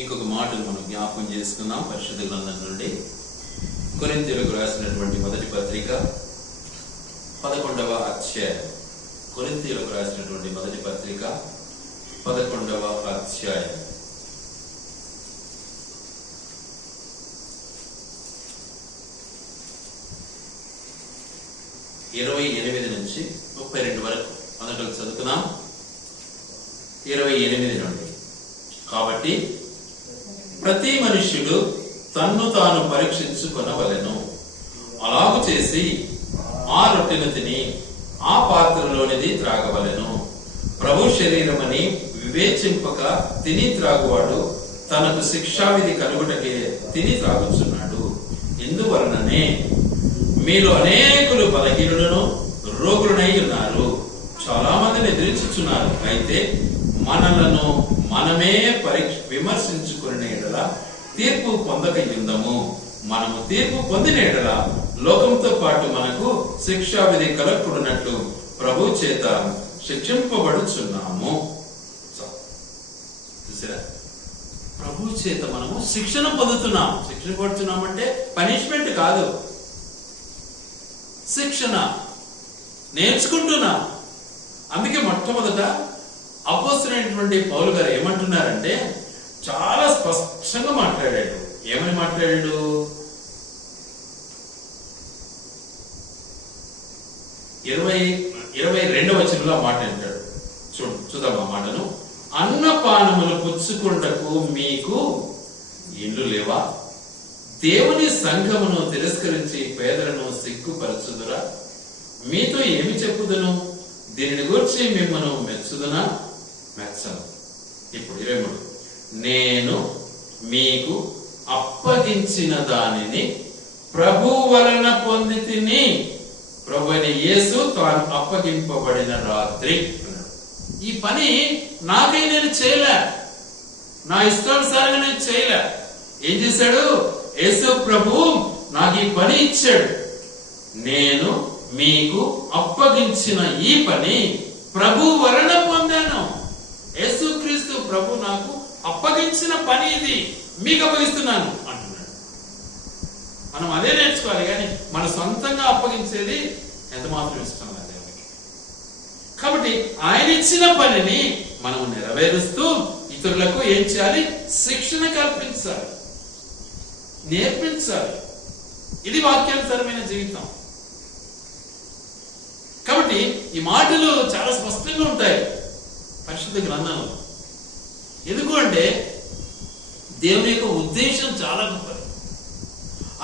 ఇంకొక మాటను మనం జ్ఞాపకం చేసుకున్నాం పరిశుద్ధ గ్రంథం నుండి. కొరింథీయులకు రాసినటువంటి మొదటి పత్రిక 11వ అధ్యాయం. కొరింథీయులకు రాసినటువంటి మొదటి పత్రిక 11వ అధ్యాయం. ఇరవై 28 నుంచి 32 వరకు మొదట చదువుతున్నాం. 28 నుండి. కాబట్టి ప్రతి మనుష్యుడు తన్ను తాను పరీక్షించుకొనవలెను. అలాగు చేసి ఆ రొట్టెను తిని ఆ పాత్రలోనిది త్రాగవలెను. ప్రభు శరీరమని వివేచింపక తిని త్రాగువాడు తనకు శిక్షావిధి కలుగుటకే తిని త్రాగుచున్నాడు. ఇందువలననే మీరు అనేకులు బలహీనులను రోగులనై ఉన్నారు. చాలా మందిని ఎదిరించుచున్నారు. అయితే మనలను మనమే విమర్శించుకునే ఎడల తీర్పు పొందక యుందము. మనము తీర్పు పొందిన ఎడల లోకంతో పాటు మనకు శిక్షావిధి కలగకున్నట్లు ప్రభు చేత శిక్షింపబడుచున్నాము. చూసారా, ప్రభు చేత మనము శిక్షణ పొందుతున్నాం. శిక్షణ పడుతున్నామంటే పనిష్మెంట్ కాదు, శిక్షణ నేర్చుకుంటున్నాం. అందుకే మొట్టమొదట అపోస్తలుడైనటువంటి పౌలు గారు ఏమంటున్నారంటే చాలా స్పష్టంగా మాట్లాడాడు. ఏమని మాట్లాడాడు? 22వ వచనంలో మాట్లాడాడు. చూద్దాం ఆ మాటను. అన్నపానములు పుచ్చుకొనుటకు మీకు ఇండ్లు లేవా? దేవుని సంఘమును తిరస్కరించి పేదలను సిగ్గుపరచుదురా? మీతో ఏమి చెప్పుదును? దీనిని గురించి మిమ్మల్ని మెచ్చుదునా? మెచ్చను. ఇప్పుడు 23. నేను మీకు అప్పగించిన దానిని ప్రభు వలన పొందితిని. ప్రభు అయిన యేసు తాను అప్పగింపబడిన రాత్రి. ఈ పని నాకై నేను చేయలే, నా ఇష్టానుసారంగా నేను చేయలే. ఏం చేశాడు? యేసు ప్రభు నాకు ఈ పని ఇచ్చాడు. నేను మీకు అప్పగించిన ఈ పని ప్రభు వలన పొందాను. యేసుక్రీస్తు ప్రభు నాకు అప్పగించిన పని ఇది, మీకు అప్పగిస్తున్నాను అంటున్నాడు. మనం అదే నేర్చుకోవాలి, కానీ మన సొంతంగా అప్పగించేది ఎంత మాత్రం ఇష్టం లేదు దేవునికి. కాబట్టి ఆయన ఇచ్చిన పనిని మనం నెరవేరుస్తూ ఇతరులకు ఏం చేయాలి? శిక్షణ కల్పించాలి, నేర్పించాలి. ఇది వాక్యానుసారమైన జీవితం. కాబట్టి ఈ మాటలు చాలా స్పష్టంగా ఉంటాయి పరిశుద్ధ గ్రంథంలో. ఎందుకు అంటే దేవుని యొక్క ఉద్దేశం చాలా గొప్పది,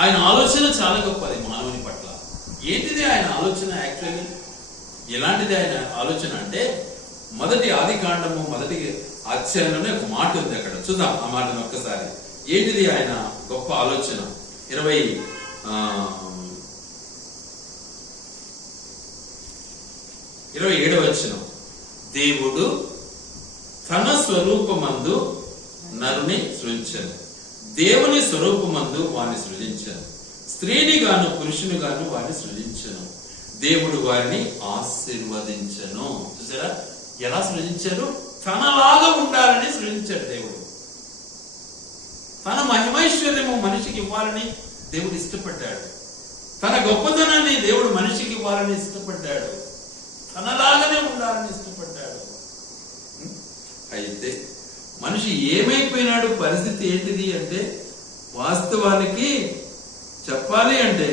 ఆయన ఆలోచన చాలా గొప్పది మానవుని పట్ల. ఏంటిది ఆయన ఆలోచన? యాక్చువల్లీ ఎలాంటిది ఆయన ఆలోచన అంటే, మొదటి ఆదికాండము మొదటి అధ్యాయంలోనే ఒక మాట ఉంది. అక్కడ చూద్దాం ఆ మాటను ఒక్కసారి. ఏంటిది ఆయన గొప్ప ఆలోచన? 27వ వచనం. దేవుడు తన స్వరూపమందు నరుని సృజించెను, దేవుని స్వరూపమందు వారిని సృజించెను, స్త్రీని గాను పురుషుని గాను వారిని సృజించెను. దేవుడు వారిని ఆశీర్వదించెను. చూసారా ఎలా సృజించారు? తనలాగా ఉండాలని సృజించాడు దేవుడు. తన మహిమైశ్వర్యము మనిషికి ఇవ్వాలని దేవుడు ఇష్టపడ్డాడు. తన గొప్పతనాన్ని దేవుడు మనిషికి ఇవ్వాలని ఇష్టపడ్డాడు. తనలాగానే ఉండాలని ఇష్టపడ్డాడు. అయితే మనిషి ఏమైపోయినాడు? పరిస్థితి ఏంటిది అంటే, వాస్తవానికి చెప్పాలి అంటే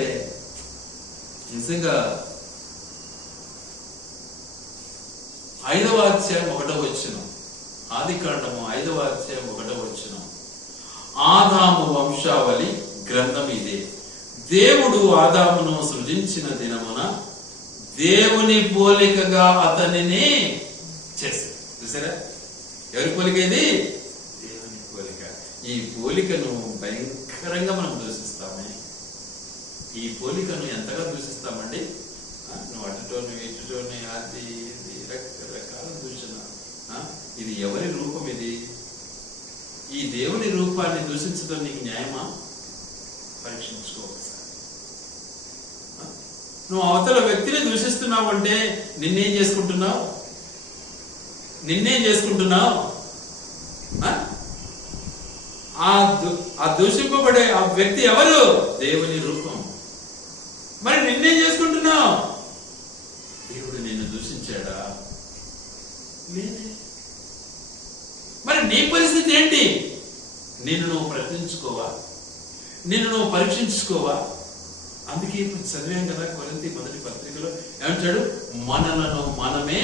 నిజంగా 5వ అధ్యాయం 1వ వచనం, ఆదికాండము 5వ అధ్యాయం 1వ వచనం. ఆదాము వంశావళి గ్రంథం ఇదే. దేవుడు ఆదామును సృజించిన దినమున దేవుని పోలికగా అతనిని చేశాడు. చూసారా, ఎవరి పోలిక ఇది? దేవుని పోలిక. ఈ పోలికను భయంకరంగా మనం దూషిస్తామే. ఈ పోలికను ఎంతగా దూషిస్తామండి? నువ్వు అటుటోని ఇటుటోని అది రకరకాల దూషణ. ఇది ఎవరి రూపం? ఇది ఈ దేవుని రూపాన్ని దూషించడం నీకు న్యాయమా? పరీక్షించుకో ఒకసారి. నువ్వు అవతల వ్యక్తిని దూషిస్తున్నావు అంటే నిన్నేం చేసుకుంటున్నావు? ఆ దూషింపబడే ఆ వ్యక్తి ఎవరు? దేవుని రూపం. మరి నిన్నేం చేసుకుంటున్నావు? దేవుడు నిన్ను దూషించాడా? లేదే. మరి నీ పరిస్థితి ఏంటి? నిన్ను నువ్వు ప్రశ్నించుకోవా? నిన్ను నువ్వు పరీక్షించుకోవా? అందుకే ఇప్పుడు చదివాం కదా కొరింథీ మొదటి పత్రికలో ఏమంటాడు? మనలను మనమే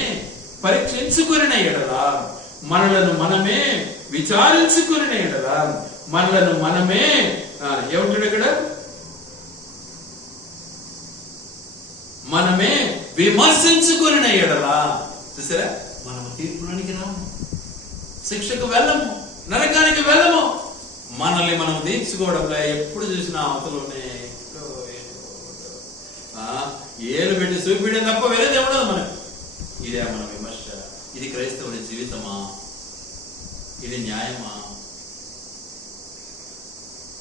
పరీక్షించుకుని ఎడలా, మనలను మనమే విచారించుకుని ఎడలా, మనలను మనమే ఏమంటాడు ఇక్కడ? మనమే విమర్శించుకుని ఎడలా. చూసారా, మనము తీర్పులోనికి రాము, శిక్షకు వెళ్ళము, నరకానికి వెళ్ళము. మనల్ని మనం తీర్చుకోవడంలో ఎప్పుడు చూసినా అవతలోనే ఏలు పెట్టి చూపియడం తప్ప వేరేది ఉండదు మనకు. ఇదే మన విమర్శ. ఇది క్రైస్తవుడి జీవితమా? ఇది న్యాయమా?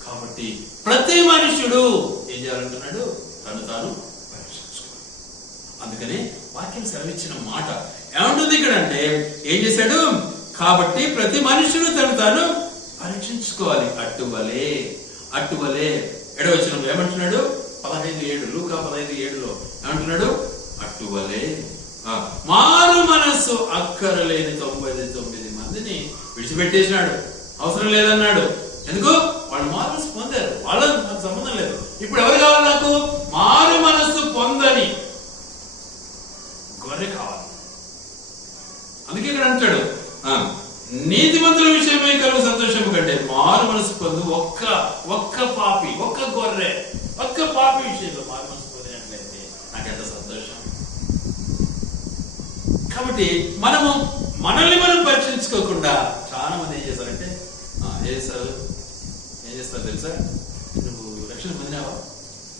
కాబట్టి ప్రతి మనుషుడు ఏం చేయాలంటున్నాడు? తను తాను పరీక్షించుకోవాలి. అందుకని వాక్యం సెలవిచ్చిన మాట ఏమంటుంది ఇక్కడ అంటే, ఏం చేశాడు? కాబట్టి ప్రతి మనుషుడు తను తాను పరీక్షించుకోవాలి. అట్టువలే 7వ వచనంలో ఏమంటున్నాడు? 15:7 లూకా 15:7లో ఏమంటున్నాడు? అట్టువలే మారు మనస్సు అక్కరలేని 99 మందిని విడిచిపెట్టేసినాడు. అవసరం లేదన్నాడు. ఎందుకు? వాళ్ళు మారు మనసు పొందారు, వాళ్ళకి నాకు సంబంధం లేదు. ఇప్పుడు ఎవరు కావాలి? నాకు మారు మనస్సు పొందని గొర్రె కావాలి. అందుకే ఇక్కడ అంటాడు, నీతిమంతుల విషయమై కలుగు సంతోషం కంటే మారు మనసు పొందు ఒక్క పాపి, ఒక్క గొర్రె, ఒక్క పాపి విషయంలో మారు మనసు పొందినట్లయితే నాకెంత సంతోషం. కాబట్టి మనము మనల్ని మనం పరీక్షించుకోకుండా చాలా మంది ఏం చేస్తారంటే, ఏం చేస్తారు తెలుసా? నువ్వు రక్షణ పొందినావా,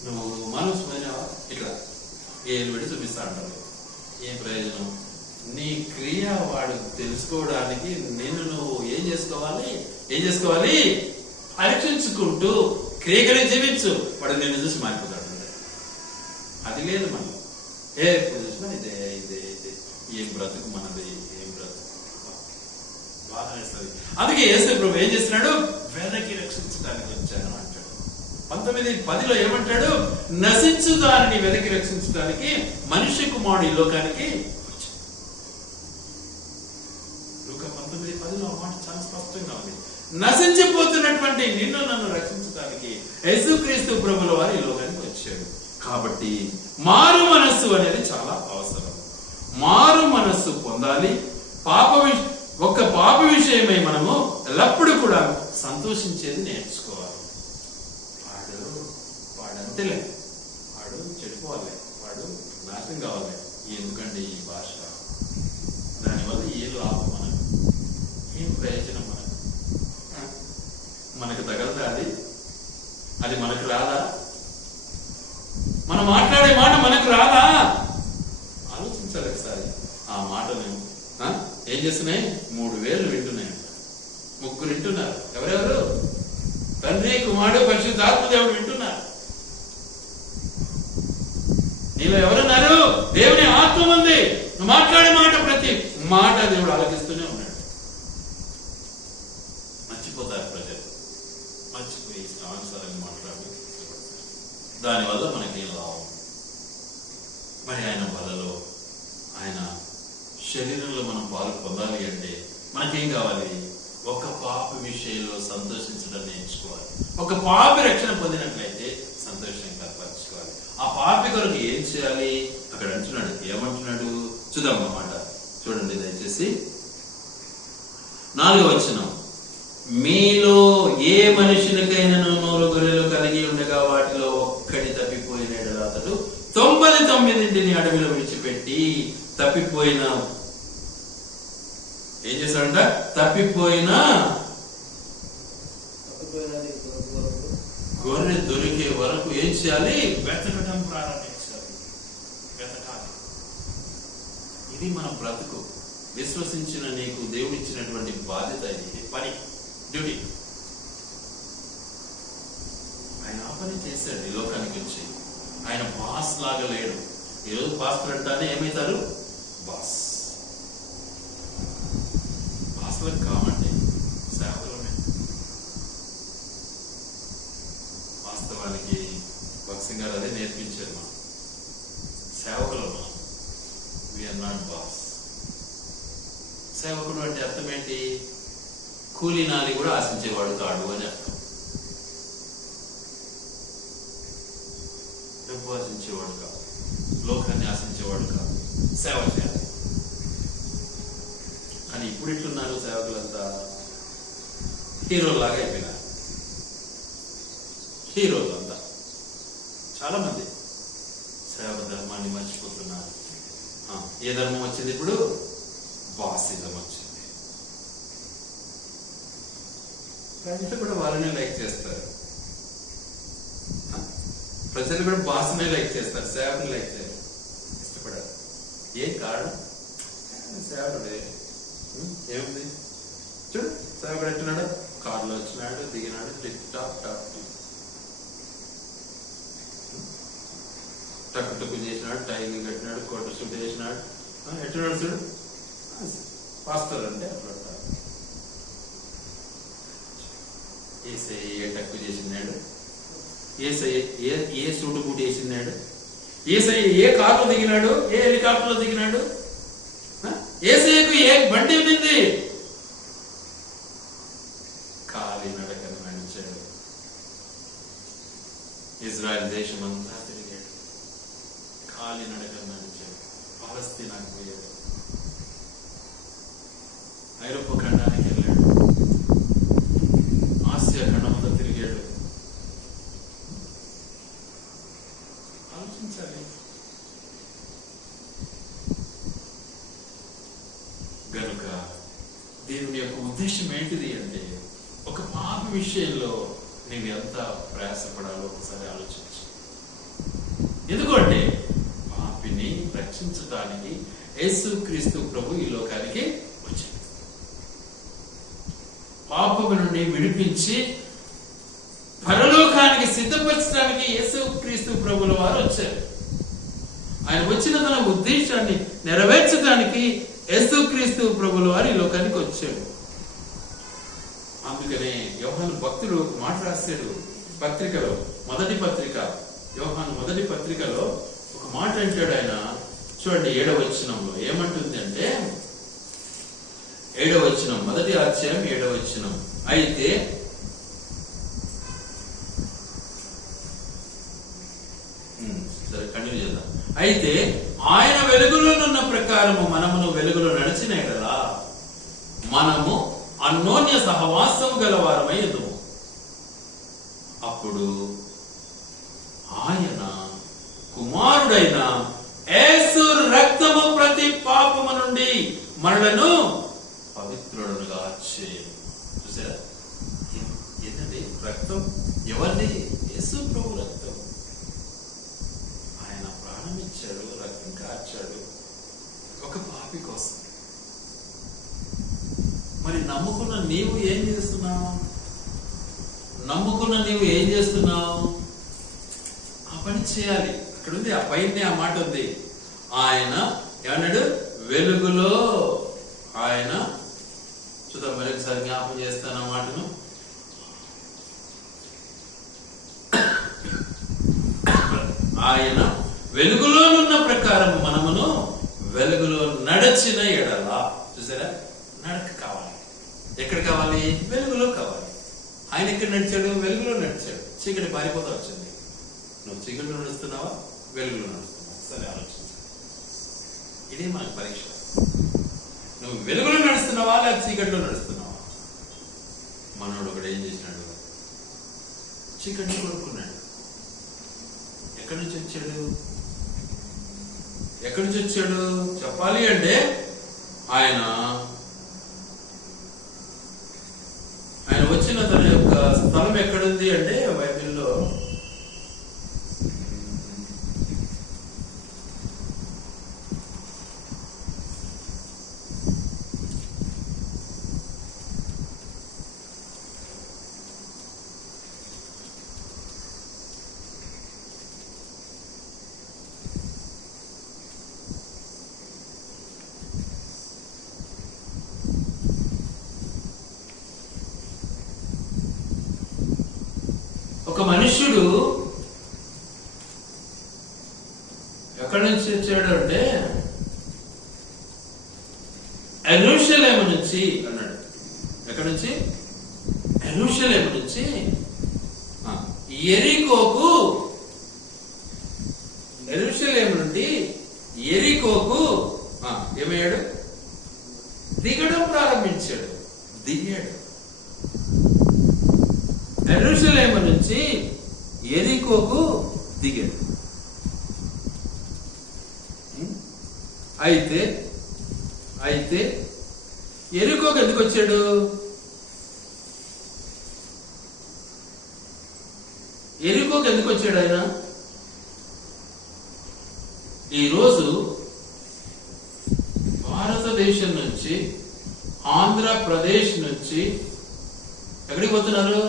నువ్వు మనసు పొందినావా, ఇట్లా ఏం పెట్టి చూపిస్తా అంటారు. ఏం ప్రయోజనం? నీ క్రియ వాడు తెలుసుకోవడానికి నిన్ను నువ్వు ఏం చేసుకోవాలి? పరీక్షించుకుంటూ క్రియకలే జీవించు. వాడు నిన్ను చూసి మారిపోతాడు. అది లేదు మనం. ఎప్పుడు చూసినా ఇదే ఏం బ్రతుకు మనది, ఏం బ్రతుకు బాధ వేస్తుంది. అందుకే యేసు ప్రభు ఏం చేస్తున్నాడు? వెదకి రక్షించడానికి వచ్చాను అంటాడు. 19:10లో ఏమంటాడు? నశించు దానిని వెదకి రక్షించడానికి మనుష్య కుమారుడు ఈ లోకానికి వచ్చాడు. లూకా 19:10లో ఆ మాట చాలా స్పష్టంగా ఉంది. నశించిపోతున్నటువంటి నిన్ను నన్ను రక్షించడానికి యేసుక్రీస్తు ప్రభుల వారు ఈ లోకానికి వచ్చాడు. కాబట్టి మారు మనస్సు అనేది చాలా అవసరం. మారు మనస్సు పొందాలి. ఒక్క పాప విషయమై మనము ఎల్లప్పుడూ కూడా సంతోషించేది నేర్చుకోవాలి. వాడంతేలే, వాడు చెడిపోవాలి, వాడు నాశనం కావాలి. ఎందుకండి ఈ భాష? దానివల్ల ఏ లాభం మనకు? ఏం ప్రయోజనం మనకు తగలదా? అది మనకు రాదా? మనం మాట్లాడే మాట మనకు రాదా? ఆలోచించాలి ఒకసారి. ఆ మాటను ఏం చేస్తున్నాయి? 3,000 వింటున్నాయి, 3 వింటున్నారు. ఎవరెవరు? తండ్రి, కుమారుడు, పరిశుద్ధాత్మ దేవుడు వింటున్నారు. నీలో ఎవరున్నారు? దేవుని ఆత్మ ఉంది. నువ్వు మాట్లాడే మాట, ప్రతి మాట దేవుడు ఆలోచిస్తూనే ఉన్నాడు. మర్చిపోతారు ప్రజలు, మర్చిపోయి ఇష్టానుసారంగా మాట్లాడి దానివల్ల మనకేం లాభం? మరి ఆయన వలలో, ఆయన శరీరంలో మనం పాలు పొందాలి అంటే మనకేం కావాలి? ఒక పాపి విషయంలో సంతోషించడం నేర్చుకోవాలి. ఒక పాపి రక్షణ పొందినట్లయితే సంతోషంగా కనపరచుకోవాలి. ఆ పాపి కొరకు ఏం చేయాలి? అక్కడ అంటున్నాడు. ఏమంటున్నాడు చూద్దాం అన్నమాట. చూడండి దయచేసి 4వ వచనం. మీలో ఏ మనుషునికైనా 100 గొర్రెలు కలిగి ఉండగా వాటిలో ఒక్కటి తప్పిపోయిన అతడు 99 అడవిలో విడిచిపెట్టి తప్పిపోయిన ఏం చేశాడంట? తప్పిపోయిన గొర్రె దొరికే వరకు ఏం చేయాలి? వెతకడం ప్రారంభించాలి. వెతకాలి. ఇది మన బ్రతుకు. విశ్వసించిన నీకు దేవుడిచ్చినటువంటి బాధ్యత. ఇది పని, డ్యూటీ. ఆయన ఆ పని చేశాడు ఈ లోకానికి వచ్చి. ఆయన బాస్ లాగా లేడు. ఈరోజు పాస్టర్ అంటానే ఏమవుతారు? బాస్. బాస్లకు కావండి, సేవలోనే. పాస్టర్ గారు అదే నేర్పించారు. మనం సేవకులు, మనం వీఆర్ నాట్ బాస్. సేవకుడు అంటే అర్థం ఏంటి? కూలీనాలి కూడా ఆశించేవాడు కాడు అని అర్థం. డబ్బు ఆశించేవాడు కాదు, లోకాన్ని ఆశించేవాడు కాదు, సేవ చేయాలి. కానీ ఇప్పుడు ఇట్లున్నారు సేవకులంతా హీరోలాగా అయిపోయినారు. హీరోలంతా చాలా మంది సేవ ధర్మాన్ని మర్చిపోతున్నారు. ఏ ధర్మం వచ్చింది ఇప్పుడు? బాసిజం వచ్చింది. ప్రజలు కూడా వాళ్ళనే లైక్ చేస్తారు. ప్రజలు కూడా బాస్నే లైక్ చేస్తారు, సేవకుని లైక్ చేయరు, ఇష్టపడారు. ఏం కారణం? సేవకుడే ఏముంది చూడు, సేవకుడు ఎట్టున్నాడు, కారులో వచ్చినాడు, దిగినాడు, టిప్ టాప్ టాప్ టక్కు టక్కు చేసినాడు, టైలు కట్టినాడు, కోట సూట్ చేసినాడు, ఎట్టున్నాడు చూడు. పాస్టర్ అంటే అట్లా ఏసై ఏ టక్కు చేసినాడు, ఏసై ఏ సూటు బూట్ వేసినాడు, ఏసై ఏ కారులో దిగినాడు, ఏ హెలికాప్టర్లో దిగినాడు, ఏసైకు ఏ బండి ఉంది, కాలి నడకను నడిచాడు. ఇజ్రాయెల్ దేశం అంతా తిరిగాడు, కాలి నడకను నడిచాడు. పాలస్తీనాకు పోయాడు, ఐరోపా ఖండానికి వెళ్ళాడు, ఆసియా ఖండంతో తిరిగాడు. ఆలోచించాలి. గనుక దేవుని యొక్క ఉద్దేశం ఏంటిది అంటే, ఒక పాపి విషయంలో నీవు ఎంత ప్రయాసపడాలో ఒకసారి ఆలోచించు. ఎందుకంటే పాపిని రక్షించడానికి యేసుక్రీస్తు ప్రభు ఈ లోకానికి వచ్చింది. పాపము నుండి విడిపించి పరలోకానికి సిద్ధపరచడానికి యేసుక్రీస్తు ప్రభుల వారు వచ్చారు. ఆయన వచ్చిన తన ఉద్దేశాన్ని నెరవేర్చడానికి యేసుక్రీస్తు ప్రభుల వారు ఈ లోకానికి వచ్చాడు. అందుకనే యోహాను భక్తుడు ఒక మాట రాశాడు పత్రికలో, మొదటి పత్రిక, యోహాను మొదటి పత్రికలో ఒక మాట అంటాడు ఆయన. చూడండి 7వ వచనంలో ఏమంటుంది అంటే, 7వ వచనం, మొదటి అధ్యాయం 7వ వచనం. అయితే సరే కంటిన్యూ చేద్దాం. అయితే ఆయన వెలుగులోనున్న ప్రకారము మనమును వెలుగులో నడిచిన ఎడలా మనము అన్యోన్య సహవాసము గలవారమై ఎదుము. అప్పుడు ఆయన కుమారుడైన యేసు రక్తము ప్రతి పాపము నుండి మనలను పవిత్రుడుగా చేయు. చూసారా ఏంటండి రక్తం? ఎవరిది? యేసు ప్రభు రక్తం. ఆయన ప్రాణం ఇచ్చాడు, రక్తం కార్చాడు ఒక పాపి కోసం. మరి నమ్ముకున్న నీవు ఏం చేస్తున్నావు? నమ్ముకున్న నీవు ఏం చేస్తున్నావు? ఆ పని చేయాలి. అక్కడ ఉంది, ఆ పైన ఆ మాట ఉంది. ఆయన ఏమన్నాడు? వెలుగులో. ఆయన చూద్దాం, మరొకసారి జ్ఞాపకం చేస్తాను ఆ మాటను. ఆయన వెలుగులోనున్న ప్రకారం మనమును వెలుగులో నడచిన ఎడల. చూసారా, నడక కావాలి. ఎక్కడ కావాలి? వెలుగులో కావాలి. ఆయన ఎక్కడ నడిచాడు? వెలుగులో నడిచాడు. చీకటి పారిపోతా వచ్చింది. నువ్వు చీకటిలో నడుస్తున్నావా, వెలుగులో నడుస్తున్నావా? సరే ఆలోచించు. ఇదే మనకు పరీక్ష. నువ్వు వెలుగులో నడుస్తున్నావా లేదా చీకటిలో నడుస్తున్నావా? మనోడు ఒకడు ఏం చేసినాడు? చీకటిని కొనుక్కున్నాడు. ఎక్కడి నుంచి వచ్చాడు? ఎక్కడి నుంచి వచ్చాడు చెప్పాలి అంటే, ఆయన వచ్చిన తన యొక్క స్థలం ఎక్కడుంది అంటే బైబిల్లో ఒక మనుష్యుడు నుంచి యెరూషలేము నుంచి యెరికోకు, యెరూషలేము నుండి యెరికోకు ఏమయ్యాడు? దిగడం ప్రారంభించాడు. దిగాడు. యెరూషలేము నుంచి యెరికోకు దిగాడు. అయితే యెరికోకు ఎందుకు వచ్చాడు? యెరికోకు ఎందుకు వచ్చాడు ఆయన? ఈరోజు భారతదేశం నుంచి, ఆంధ్రప్రదేశ్ నుంచి ఎక్కడికి పోతున్నారు?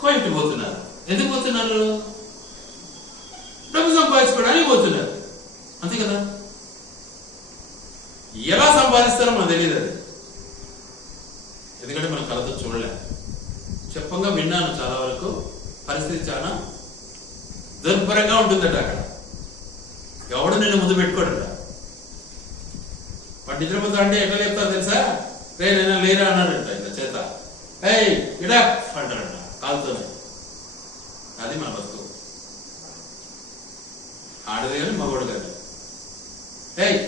కోయిట్కి పోతున్నారు. ఎందుకు పోతున్నారు? డబ్బు సంపాదించుకోవడానికి పోతున్నారు. అంతే కదా? ఎలా సంపాదిస్తారో మనకు తెలియదు. అది ఎందుకంటే మనం కళతో చూడలే. చెప్పంగా విన్నాను చాలా వరకు. పరిస్థితి చాలా దుర్భరంగా ఉంటుందట అక్కడ. ఎవడు నిన్ను ముందు పెట్టుకోడట. వాడు నిద్రపోతా అంటే ఎట్లా చెప్తారు తెలుసా? నేనైనా లేరా అన్నాడంట. ఇంత చేత ఏయ్ ఇడా అంటారంట కాలుతోనే. అది మన వస్తువు. ఆడది కానీ మగోడు కానీ ఏయ్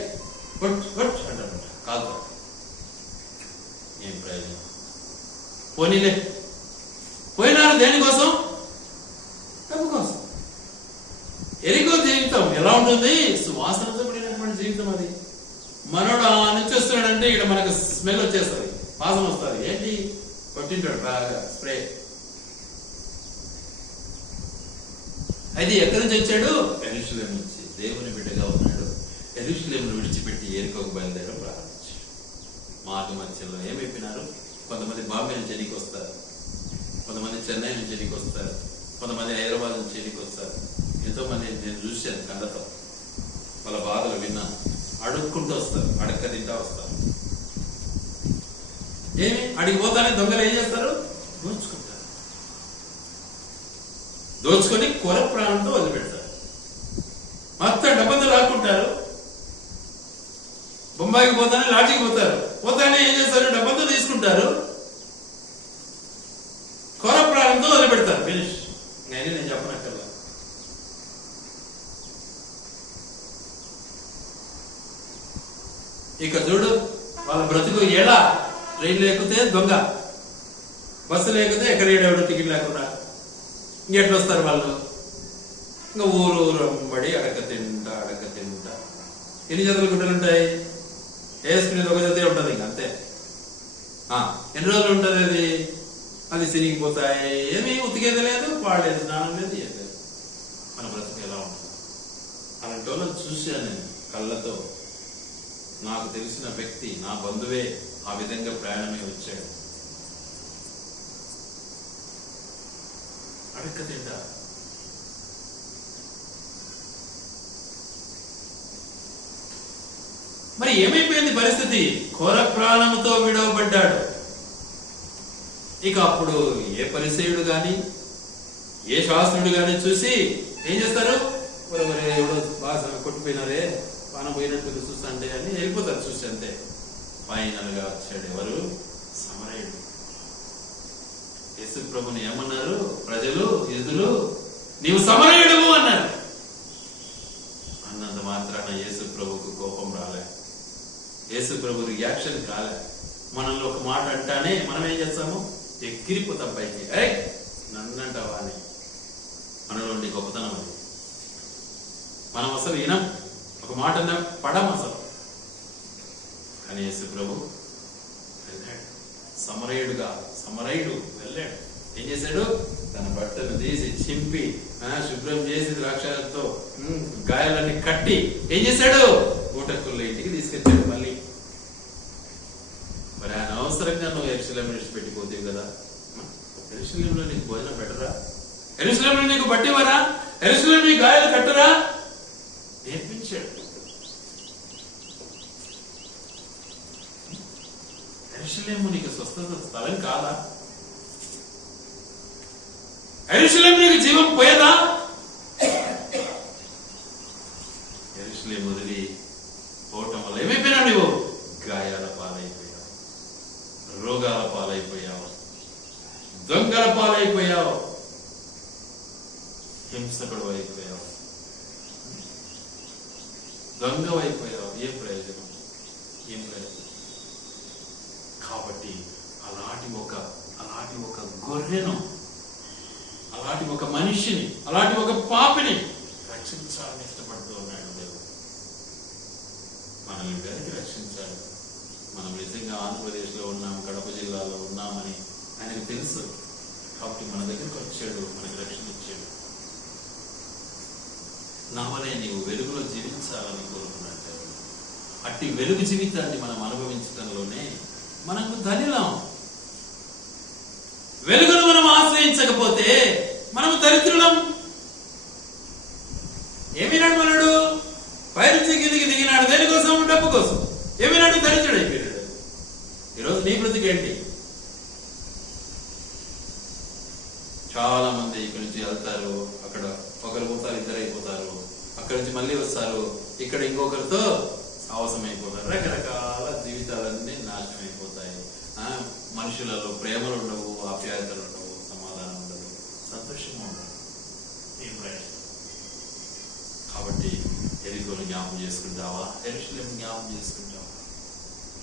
కొట్ కొట్ అంటారంట కాలుతో. ఏం ప్రయోజనం? పోనీలే. పోయినారు దేనికోసం? డబ్బు కోసం. యెరికో జీవితం ఎలా ఉంటుంది? సువాసనతో కూడినటువంటి జీవితం అది. మనోడు ఆ నుంచి వస్తున్నాడంటే ఇక్కడ మనకు స్మెల్ వచ్చేస్తుంది, వాసన వస్తుంది. ఏంటి? కొట్టింటాడు బాగా స్ప్రే. అయితే ఎక్కడి నుంచి వచ్చాడు? యెరూషలేము నుంచి. దేవుని బిడ్డగా ఉన్నాడు. యెరూషలేమును విడిచిపెట్టి యెరికోకు బయలుదేరడం ప్రారంభించాడు. మార్గ మధ్యలో ఏమైపోయినారు? కొంతమంది బాంబే నుంచి ఎన్నిక వస్తారు, కొంతమంది చెన్నై నుంచి ఎన్నిక వస్తారు, కొంతమంది హైదరాబాద్ నుంచి ఎన్నిక వస్తారు. ఎంతో మంది నేను చూశాను కళ్ళతో. వాళ్ళ బాధలు విన్నాను. అడుక్కుంటూ వస్తారు, అడక్క తింటా వస్తారు. ఏమి అడిగి పోతానే దొంగలు ఏం చేస్తారు? దోచుకుంటారు. దోచుకొని కొర ప్రాణంతో వదిలిపెడతారు. మొత్తం డబ్బంతా లాక్కుంటారు. బొంబాయికి పోతానే లాఠీకి పోతారు. పోతానే ఏం చేస్తారు? డబ్బంతా తీసుకుంటారు, కొర ప్రాణంతో వదిలిపెడతారు. ఫినిష్. నేను చెప్పనక్కర్లా. ఇక చూడు వాళ్ళ బ్రతుకు ఎలా. ట్రైన్లు ఎక్కితే దొంగ, బస్సులు ఎక్కితే ఎక్కడేడెవడో టికెట్ లేకుండా ఇంకెట్లు వస్తారు వాళ్ళు? ఇంకా ఊరు రంబడి అడక తింటా. ఎన్ని జతలు గుడ్డలు ఉంటాయి? వేసుకునేది ఒక జతే ఉంటుంది. ఇంక అంతే. ఎన్ని రోజులు ఉంటుంది అది? అది సిరిగిపోతాయి. ఏమీ ఉతికేది లేదు, పాడలేదు, స్నానం లేదు, ఏం లేదు. మన బ్రతుకు ఎలా ఉంటుంది? అలాంటి వాళ్ళని చూశాను నేను కళ్ళతో. నాకు తెలిసిన వ్యక్తి, నా బంధువే ఆ విధంగా ప్రయాణమే వచ్చాడు. అడక్క తింటా. మరి ఏమైపోయింది పరిస్థితి? ఘోర ప్రాణముతో విడవబడ్డాడు. ఇక అప్పుడు ఏ పరిసయుడు గాని, ఏ శాస్త్రుడు గాని చూసి ఏం చేస్తారు? ఎవడో బాగా కొట్టిపోయినారే, పానం పోయినట్టు చూస్తా అంటే అని వెళ్ళిపోతారు. చూసి అంతే. ఫైనల్ గా వచ్చాడు ఎవరు? సమరయుడు. యేసు ప్రభుని ఏమన్నారు ప్రజలు, యూదులు? నీవు సమరయుడు అన్నారు. అన్నంత మాత్రాన యేసు ప్రభుకు కోపం రాలే, యేసు ప్రభు రియాక్షన్ కాలే. మనల్ని ఒక మాట అంటానే మనం ఏం చేస్తాము? ఎక్కిరిపోతాం పైకి. నన్నంటావా అని. మనలో ఉండే గొప్పతనం అది. మనం అసలు వినం, ఒక మాట పడం అసలు. కానీ యేసు ప్రభు వెళ్ళాడు. సమరయుడు వెళ్ళాడు. ఏం చేశాడు? తన బట్టను తీసి చింపి శుభ్రం చేసి ద్రాక్షతో గాయాలన్నీ కట్టి ఏం చేశాడు? ఊటకుళ్ళ ఇంటికి తీసుకెళ్తాడు. మళ్ళీ మరి ఆయన అవసరంగా నువ్వు యెరూషలేము విడిచిపెట్టిపోతావు కదా. యెరూషలేములో నీకు భోజనం పెట్టరా? యెరూషలేములో నీకు బట్టివరా? యెరూషలేము నీ గాయాలు కట్టరా? నేర్పించాడు. యెరూషలేము నీకు స్వస్థత స్థలం కాదా? యెరూషలేము నీకు జీవం పోయేదా? యెరూషలేము వదిలి పోవటం వల్ల ఏమైపోయినా నువ్వు? గాయాల పాలైపోయావు, రోగాల కష్టాల పాలైపోయావు, దొంగల పాలైపోయావు, హింసకుడు అయిపోయావు, దొంగవైపోయావు. ఏం ప్రయోజనం? ఏం ప్రయోజనం? కాబట్టి అలాంటి ఒక గొర్రెను, అలాంటి ఒక మనిషిని, అలాంటి ఒక పాపిని రక్షించాలని ఇష్టపడుతూ ఉన్నాడు దేవుడు. మనల్ని వెనక్కి రక్షించాలి. మనం నిజంగా ఆంధ్రప్రదేశ్లో ఉన్నాం, కడప జిల్లాలో ఉన్నామని ఆయనకు తెలుసు. కాబట్టి మన దగ్గరకు వచ్చాడు, మనకి రక్షణ ఇచ్చాడు. నా వలే నీవు వెలుగులో జీవించాలని కోరుకున్నట్టు అట్టి వెలుగు జీవితాన్ని మనం అనుభవించడంలోనే మనకు ధనిలం. వెలుగును మనం ఆశ్రయించకపోతే మనము దరిద్రులం. ఏమినాడు మనడు? పైనుంచి కిందికి దిగినాడు దేనికోసం? డబ్బు కోసం. ఏమినాడు? దరిద్రుడైపోయాడు. ఈరోజు నీ బ్రతికేంటి? చాలా మంది ఇక్కడి నుంచి వెళ్తారు, అక్కడ ఒకరు పోతారు, ఇద్దరు అయిపోతారు, అక్కడి నుంచి మళ్ళీ వస్తారు, ఇక్కడ ఇంకొకరితో అవసరం అయిపోతారు. రకరకాల జీవితాలన్నీ నాశనం అయిపోతాయి. మనుషులలో ప్రేమలు ఉండవు, ఆప్యాయతలు ఉండవు, సమాధానం ఉండదు, సంతోషంగా ఉండదు. ఏం ప్రయోజనం? కాబట్టి ఎరికోను జ్ఞాపకం చేసుకుంటావా? యెరూషలేము జ్ఞాపకం చేసుకుంటావా?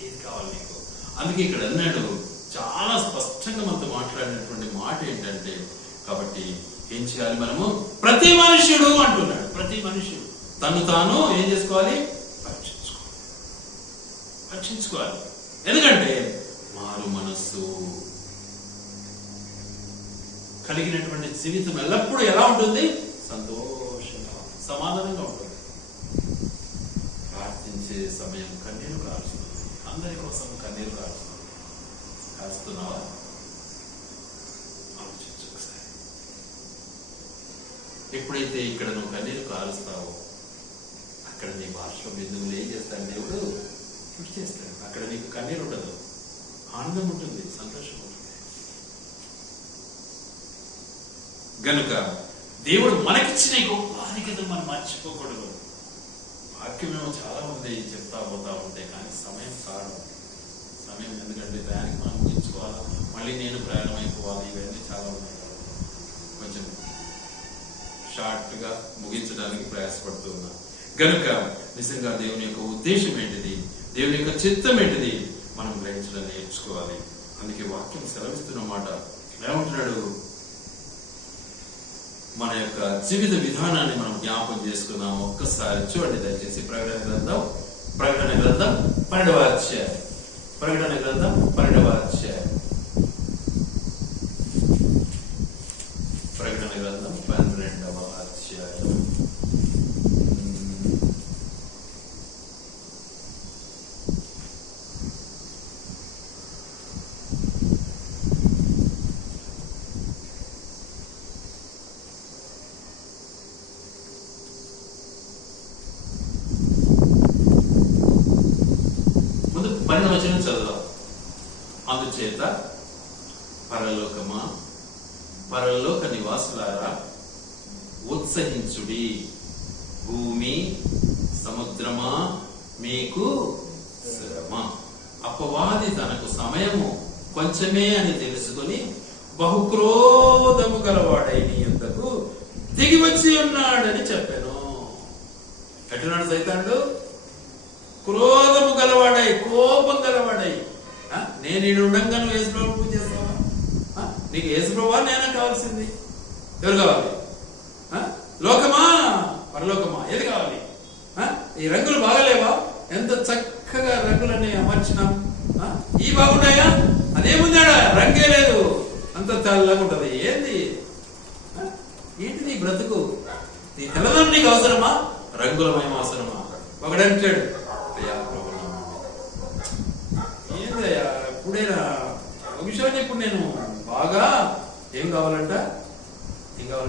ఏది కావాలి నీకు? అందుకే ఇక్కడ అన్నాడు, చాలా స్పష్టంగా మనతో మాట్లాడినటువంటి మాట ఏంటంటే, కాబట్టి ఏం చేయాలి మనము? ప్రతి మనుష్యుడు అంటున్నాడు, ప్రతి మనుష్యుడు తను తాను ఏం చేసుకోవాలి? రక్షించుకోవాలి. ఎందుకంటే మారు మనస్సు కలిగినటువంటి జీవితం ఎల్లప్పుడూ ఎలా ఉంటుంది? సంతోషంగా, సమాధానంగా ఉంటుంది. ప్రార్థించే సమయం కన్నీరు కారుస్తుంది. అందరి కోసం కన్నీరు కారుస్తుంది. కారుస్తున్నావా? ఆలోచించు ఒకసారి. ఎప్పుడైతే ఇక్కడ నువ్వు కన్నీరు కారుస్తావో అక్కడ నీ భాషలో బిందువులు ఏం చేస్తాడు? దేవుడు కృషి చేస్తాడు. అక్కడ నీకు కన్నీరు ఉండదు, ఆనందం ఉంటుంది, సంతోషం ఉంటుంది. గనుక దేవుడు మనకిచ్చిన గొప్ప ఆధిక్యతను మనం మర్చిపోకూడదు. వాక్యమేమో చాలా మంది చెప్తా పోతా ఉంటాయి, కానీ సమయం కాదు. సమయం ఎందుకంటే దానికి మనం ముగించుకోవాలా, మళ్ళీ నేను ప్రయాణం అయిపోవాలి, ఇవన్నీ చాలా ఉన్నాయి. కొంచెం షార్ట్ గా ముగించడానికి ప్రయాసపడుతూ ఉన్నా. గనుక నిజంగా దేవుని యొక్క ఉద్దేశం ఏంటిది, దేవుని యొక్క చిత్తం ఏంటిది మనం గ్రహించడం నేర్చుకోవాలి. అందుకే వాక్యం సెలవిస్తున్న మాట ఏమంటున్నాడు? మన యొక్క జీవిత విధానాన్ని మనం జ్ఞాపకం చేసుకున్నాం. ఒక్కసారి చూడండి దయచేసి. ప్రకటన గ్రంథం 12వ అధ్యాయం. ప్రకటన గ్రంథం 12వ అధ్యాయం. ప్రకటన గ్రంథం 12వ అధ్యాయం. ముందు 12వ వచనం చదువుదాం. అందుచేత పరలోకమా, పరలోక నివాసులారా ఉత్సహించుడి. భూమి సముద్రమా మీకు శ్రమ. అపవాది తనకు సమయము కొంచెమే అని తెలుసుకుని బహుక్రోధము గలవాడై నీ యొద్దకు దిగి వచ్చి ఉన్నాడని చెప్పాను. ఎట్టున్నాడు సైతానుడు? క్రోధము గలవాడై, కోపం గలవాడై. నేను ఈడు ఉండగా నువ్వు యేసుప్రభువు పూజ చేస్తావా? నీకు యేసుప్రభువా నేనే కావాల్సింది? ఎవరు కావాలి? లోకమా పరలోకమా? ఏది కావాలి? ఈ రంగులు బాగలేవా? ఎంత చక్కగా రంగులన్నీ అమర్చినాం. ఈ బాగున్నాయా? అదేముందాడా? రంగే లేదు, అంత తెల్లగా ఉంటది. ఏంది నీ బ్రతుకు? నీ తెల్లదనం నీకు అవసరమా? రంగులమయం అవసరమా? ఒకడంటాడు, అయ్యా ప్రభు ఏందయ్యా ఇప్పుడైనా ఒక విషయం ఇప్పుడు నేను బాగా ఏం కావాలంట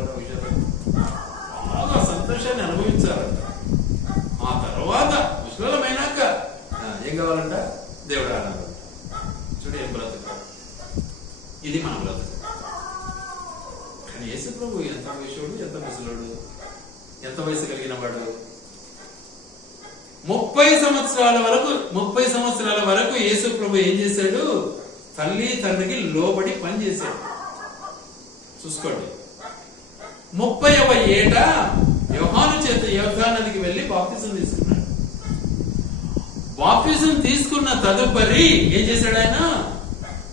ఒక విషయం బాగా సంతోషాన్ని అనుభవించాలంట. ఆ తర్వాత విశ్వలమైనాక ఏం కావాలంట? దేవుడు ఆనందం. చూడు ఏం బ్రతుకు. ఇది మన బ్రతుకు. కానీ యేసు ప్రభు ఎంత వయసుడు, ఎంత ముసలుడు, ఎంత వయసు కలిగిన వాడు? 30 సంవత్సరాల వరకు యేసు ప్రభు ఏం చేశాడు? తల్లి తండ్రికి లోబడి పనిచేశాడు. చూసుకోండి, 30వ ఏట యోహాను చేత యోర్దాను నదికి వెళ్లి బాప్తిజం తీసుకున్నాడు. బాప్తిజం తీసుకున్న తదుపరి ఏం చేశాడు? ఆయన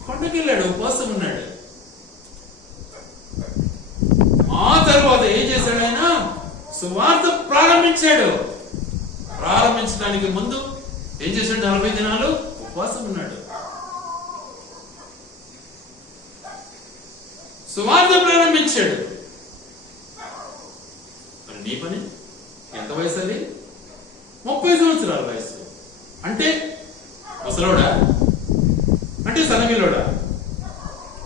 కొండకి వెళ్ళాడు, ఉపవాసం ఉన్నాడు. ఆ తర్వాత ఏం చేశాడు? ఆయన సువార్త ప్రారంభించాడు. ప్రారంభించడానికి ముందు ఏం చేశాడు? 40 దినాలు ఉపవాసం ఉన్నాడు. సువార్త ప్రారంభించాడు. మరి నీ పని ఎంత వయసు? అది 30 సంవత్సరాల వయసు. అంటే ముసలోడా? అంటే సన్నమిలోడా?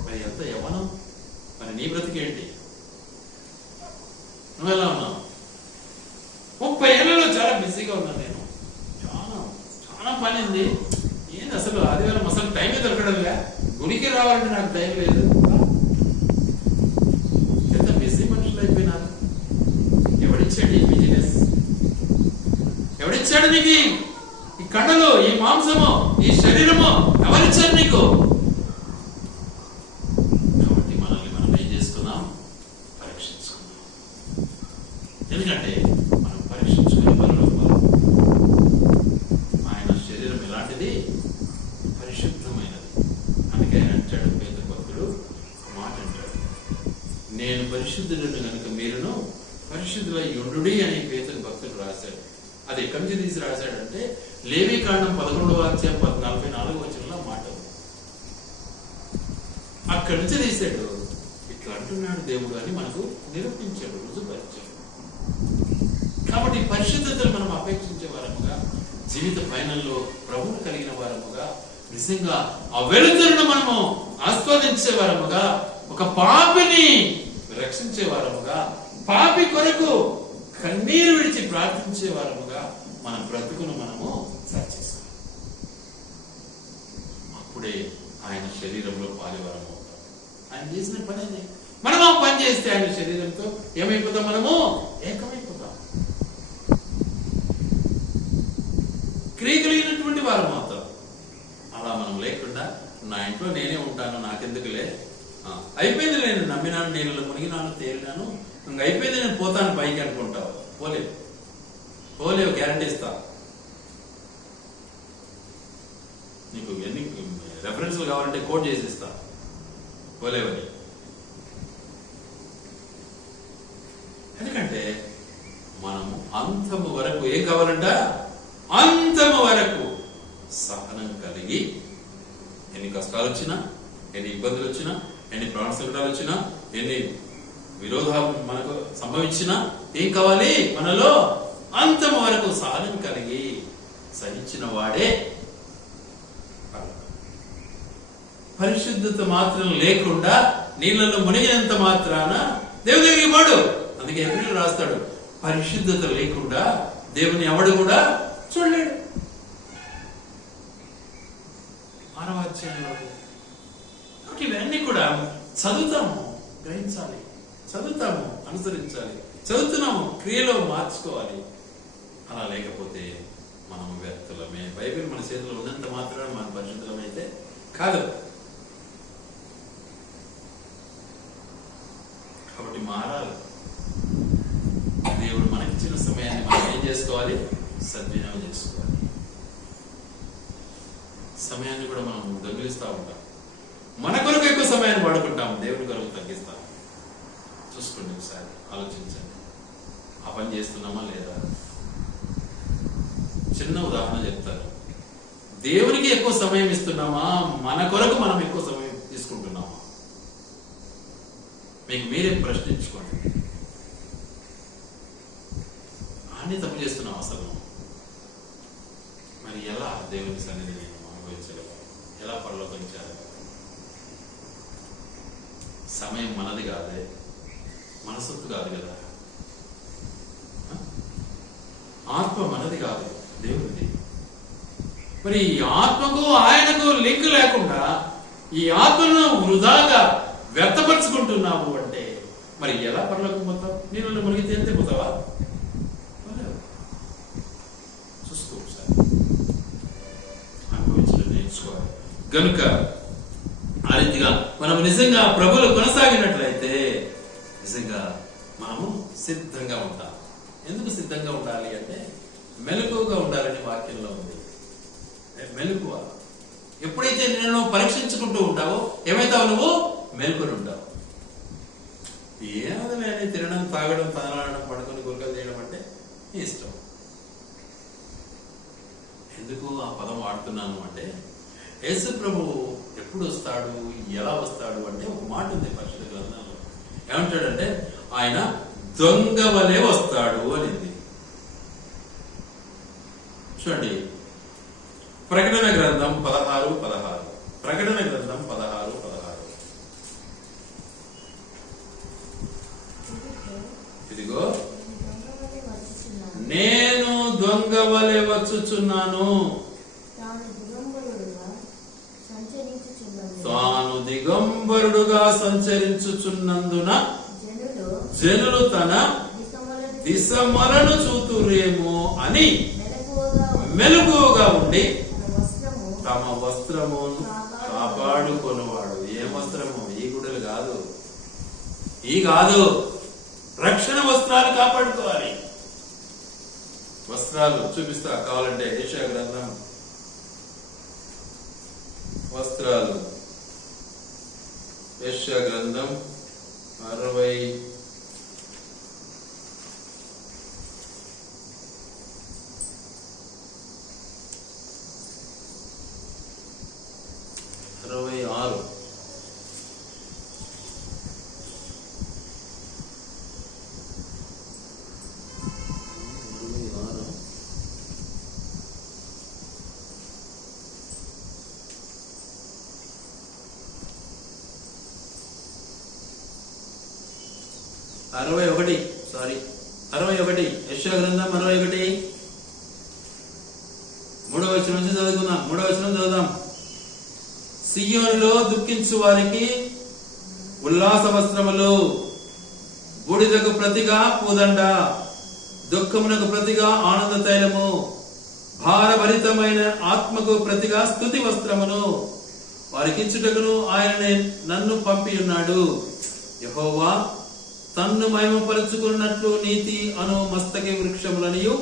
మరి ఎంత యవ్వనం? మరి నీ బ్రతికేంటి? నువ్వెలా ఉన్నావు? 30 ఏళ్లలో చాలా బిజీగా ఉన్నాను నేను. చాలా పని ఉంది. ఏంది అసలు ఆదివారం అసలు టైం దొరకడంగా. గుడికి రావాలంటే నాకు టైం లేదు. ఎంత బిజీ మనుషులు అయిపోయినారు. ఎవడిచ్చాడు ఈ బిజినెస్? ఎవడిచ్చాడు నీకు ఈ కండలు, ఈ మాంసము, ఈ శరీరము? ఎవరిచ్చారు నీకు? కాబట్టి మనల్ని మనం ఏం చేసుకున్నాం? పరీక్షించుకున్నాం. ఎందుకంటే మనం పరీక్షించుకునే పనులు ఆయన శరీరం ఎలాంటిది? పరిశుద్ధమైనది. అందుకే ఆయన అంటాడు, పేతురు భక్తుడు మాట అంటాడు, నేను పరిశుద్ధులను కనుక మీరును పరిశుద్ధులై యుండుడి అని పేతురు భక్తుడు రాశాడు. అది ఎక్కడి నుంచి తీసి రాశాడంటే లేవీకాండం 11వ అధ్యాయం 44వ వచనంలో మాట. అక్కడి నుంచి తీశాడు. ఇట్లా అంటున్నాడు దేవుడు అని మనకు నిరూపించాడు, రుజుపరిచాడు. కాబట్టి పరిశుద్ధతను మనం అపేక్షించే వారముగా, జీవిత పయనంలో ప్రభువును కలిగిన వారముగా, నిజంగా ఆ వెలుతురును మనము ఆస్వాదించే వారముగా, ఒక పాపిని రక్షించే వారముగా, పాపి కొరకు కన్నీరు విడిచి ప్రార్థించే వారముగా మన బ్రతుకును మనము సరిచేస్తాం. అప్పుడే ఆయన శరీరంలో పాలివారం అవుతాం. ఆయన చేసిన పని అది. మనం ఆ పని చేస్తే ఆయన శరీరంతో ఏమైపోతాం? మనము ఏకమైపోతాం, క్రియ కలిగినటువంటి వారం అవుతాం. అలా మనం లేకుండా నా ఇంట్లో నేనే ఉంటాను, నాకెందుకులే, అయిపోయింది, నేను నమ్మినాను, నీళ్ళలో మునిగినాను, తేలినాను, ఇంక అయిపోయింది, నేను పోతాను పైకి అనుకుంటావు. పోలేవు, గ్యారంటీ ఇస్తా. నీకు ఎన్ని రెఫరెన్స్లు కావాలంటే కోట్ చేసి ఇస్తా, పోలేవని. ఎందుకంటే మనము అంతము వరకు ఏం కావాలంట? అంతము వరకు సహనం కలిగి, ఎన్ని కష్టాలు వచ్చినా, ఎన్ని ఇబ్బందులు వచ్చినా, ఎన్ని ప్రాణ సంకటాలు వచ్చినా, ఎన్ని విరోధాలు మనకు సంభవించినా ఏం కావాలి? మనలో అంతము వరకు సహనం కలిగి సహించిన వాడే. పరిశుద్ధత మాత్రం లేకుండా నీళ్ళలో మునిగినంత మాత్రాన దేవుని దగ్గరికి పోడు. అందుకే ఎబ్రీయులు రాస్తాడు, పరిశుద్ధత లేకుండా దేవుని ఎవడు కూడా చూడలేడు. 6వ అధ్యాయంలో ఇవన్నీ కూడా చదువుతాము, గ్రహించాలి, చదువుతాము, అనుసరించాలి, చదువుతున్నాము, క్రియలో మార్చుకోవాలి. అలా లేకపోతే మనం వ్యక్తులమే. బైబిల్ మన చేతిలో ఉన్నంత మాత్రాన మన పరిశుద్ధమైతే కాదు. కాబట్టి మారాలి. దేవుడు మనకిచ్చిన సమయాన్ని మనం ఏం చేసుకోవాలి? సద్వినియోగం చేసుకోవాలి. సమయాన్ని కూడా మనం దొంగిలిస్తూ ఉంటాం. మన కొరకు ఎక్కువ సమయాన్ని వాడుకుంటాం, దేవుని కొరకు తగ్గిస్తాం. చూసుకోండి, ఒకసారి ఆలోచించండి, ఆ పని చేస్తున్నామా లేదా? చిన్న ఉదాహరణ చెప్తారు. దేవునికి ఎక్కువ సమయం ఇస్తున్నామా? మన కొరకు మనం ఎక్కువ సమయం తీసుకుంటున్నామా? మీకు మీరే ప్రశ్నించుకోండి. అన్ని తప్పు చేస్తున్నాం అసలు. మరి ఎలా దేవుని సన్నిధిని నేను అనుభవించగలను? ఎలా పరలోకించాలి? సమయం మనది కాదే, మన సొత్తు కాదు కదా. ఆత్మ మనది కాదు, దేవుడిది. మరి ఈ ఆత్మకు ఆయనకు లింక్ లేకుండా ఈ ఆత్మను వృధాగా వ్యర్థపరుచుకుంటున్నావు అంటే మరి ఎలా పరలోకం పోతావు? నీళ్ళు మునిగితే ఎంత పోతావా? చూసుకో, ఒకసారి అనుభవించడం నేర్చుకోవాలి. గనుక ఆ రీతిగా మనం నిజంగా ప్రభువులు కొనసాగినట్లయితే నిజంగా మనము సిద్ధంగా ఉంటాం. ఎందుకు సిద్ధంగా ఉండాలి అంటే మెలకువగా ఉండాలని వాక్యంలో ఉంది. మెలకువ. ఎప్పుడైతే నేను పరీక్షించుకుంటూ ఉంటావో ఏమైతావు? నువ్వు మెలకుని ఉంటావు. ఏమైనా తినడం, తాగడం, తనలాడడం, పడుకొని గురకలు చేయడం అంటే నీ ఇష్టం. ఎందుకు ఆ పదం వాడుతున్నాను అంటే యేసు ప్రభు ఎప్పుడు వస్తాడు, ఎలా వస్తాడు అంటే ఒక మాట ఉంది పరిశుద్ధ గ్రంథంలో. ఏమంటాడంటే ఆయన దొంగ వలె వస్తాడు అనింది. చూడండి, ప్రకటన గ్రంథం 16:16. ప్రకటన గ్రంథం 16:16. ఇదిగో నేను దొంగ వలె వచ్చుచున్నాను, తాను దిగంబరుడుగా సంచరించుచున్నందున జనులు తన దిశమలను చూతురేమో అని మెలకువగా ఉండి తమ వస్త్రమును కాపాడుకొనువాడు. ఏ వస్త్రము? ఈ గుడులు కాదు, ఈ కాదు. రక్షణ వస్త్రాలు కాపాడుకోవాలి. వస్త్రాలు చూపిస్తా కావాలంటే. యెషయా గ్రంథం వస్త్రాలు, యెషయా గ్రంథం 66. యెషయా గ్రంథం 61 3వ వచనం నుంచి చదువుకుందాం. 3వ వచనం చదువుదాం. సియోనులో దుఃఖించు వారికి ఉల్లాస వస్త్రములు, బూడిదకు ప్రతిగా పూదండ, దుఃఖమునకు ప్రతిగా ఆనంద తైలము, భారభరితమైన ఆత్మకు ప్రతిగా స్తుతి వస్త్రమును వారికిచ్చుటకును ఆయన నన్ను పంపి ఉన్నాడు. యెహోవా తన్ను మహిమపరచుకున్నట్లు నీతి అను మస్తకి వృక్షములనియు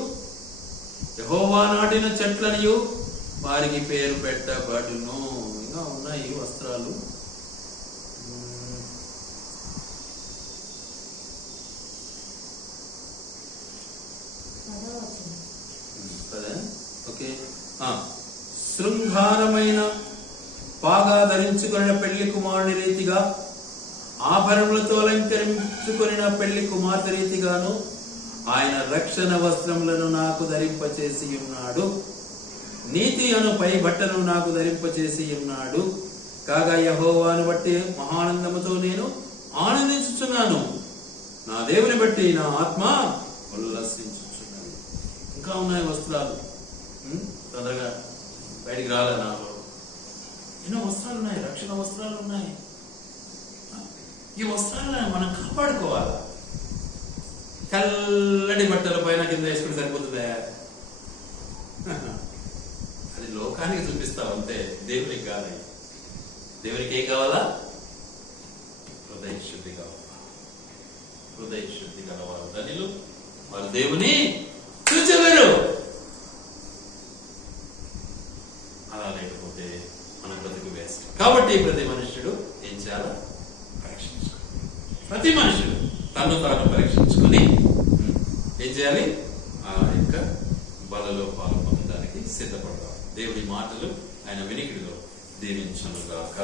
యెహోవా నాటిన చెట్లనియు వారికి పేరు పెట్టబడును. ఇంకా ఉన్నాయి వస్త్రాలు. ఓకే. శృంగారమైన పాగా ధరించుకున్న పెళ్లి కుమారుని రీతిగా, ఆభరణములతో అలంకరించుకున్న పెళ్లి కుమార్తె రీతిగాను ఆయన రక్షణ వస్త్రములను నాకు ధరింపచేసి ఉన్నాడు. నీతి అను పై బట్టను నాకు ధరింపచేసి ఉన్నాడు. కాగా యెహోవాను బట్టి మహానందముతో నేను ఆనందించుచున్నాను. నా దేవుని బట్టి నా ఆత్మ ఉల్లసించుచున్నది. ఇంకా ఉన్నాయి వస్త్రాలు. తొందరగా బయటికి రాలే నాలో. ఎన్నో వస్త్రాలు ఉన్నాయి, రక్షణ వస్త్రాలు ఉన్నాయి. ఈ వస్త్రాలను మనం కాపాడుకోవాలి. తెల్లటి బట్టల పైన కింద వేసుకుని సరిపోతుందా? అది లోకానికి చూపిస్తావు అంతే, దేవునికి కాదు. దేవునికి ఏం కావాలా? హృదయ శుద్ధి కావాలా. హృదయ శుద్ధి గలవారు ధన్యులు, వారు దేవుని చూచెదరు. అలా లేకపోతే మన బ్రతుకు వేస్ట్. కాబట్టి ప్రతి మనుష్యుడు ఏం చేయాలా? ప్రతి మనుషుడు తను తాను పరీక్షించుకుని ఏం చేయాలి? ఆ యొక్క బలలో పాలు పొందడానికి సిద్ధపడతారు. దేవుడి మాటలు ఆయన వినికిడిలో దీవించునుగాక.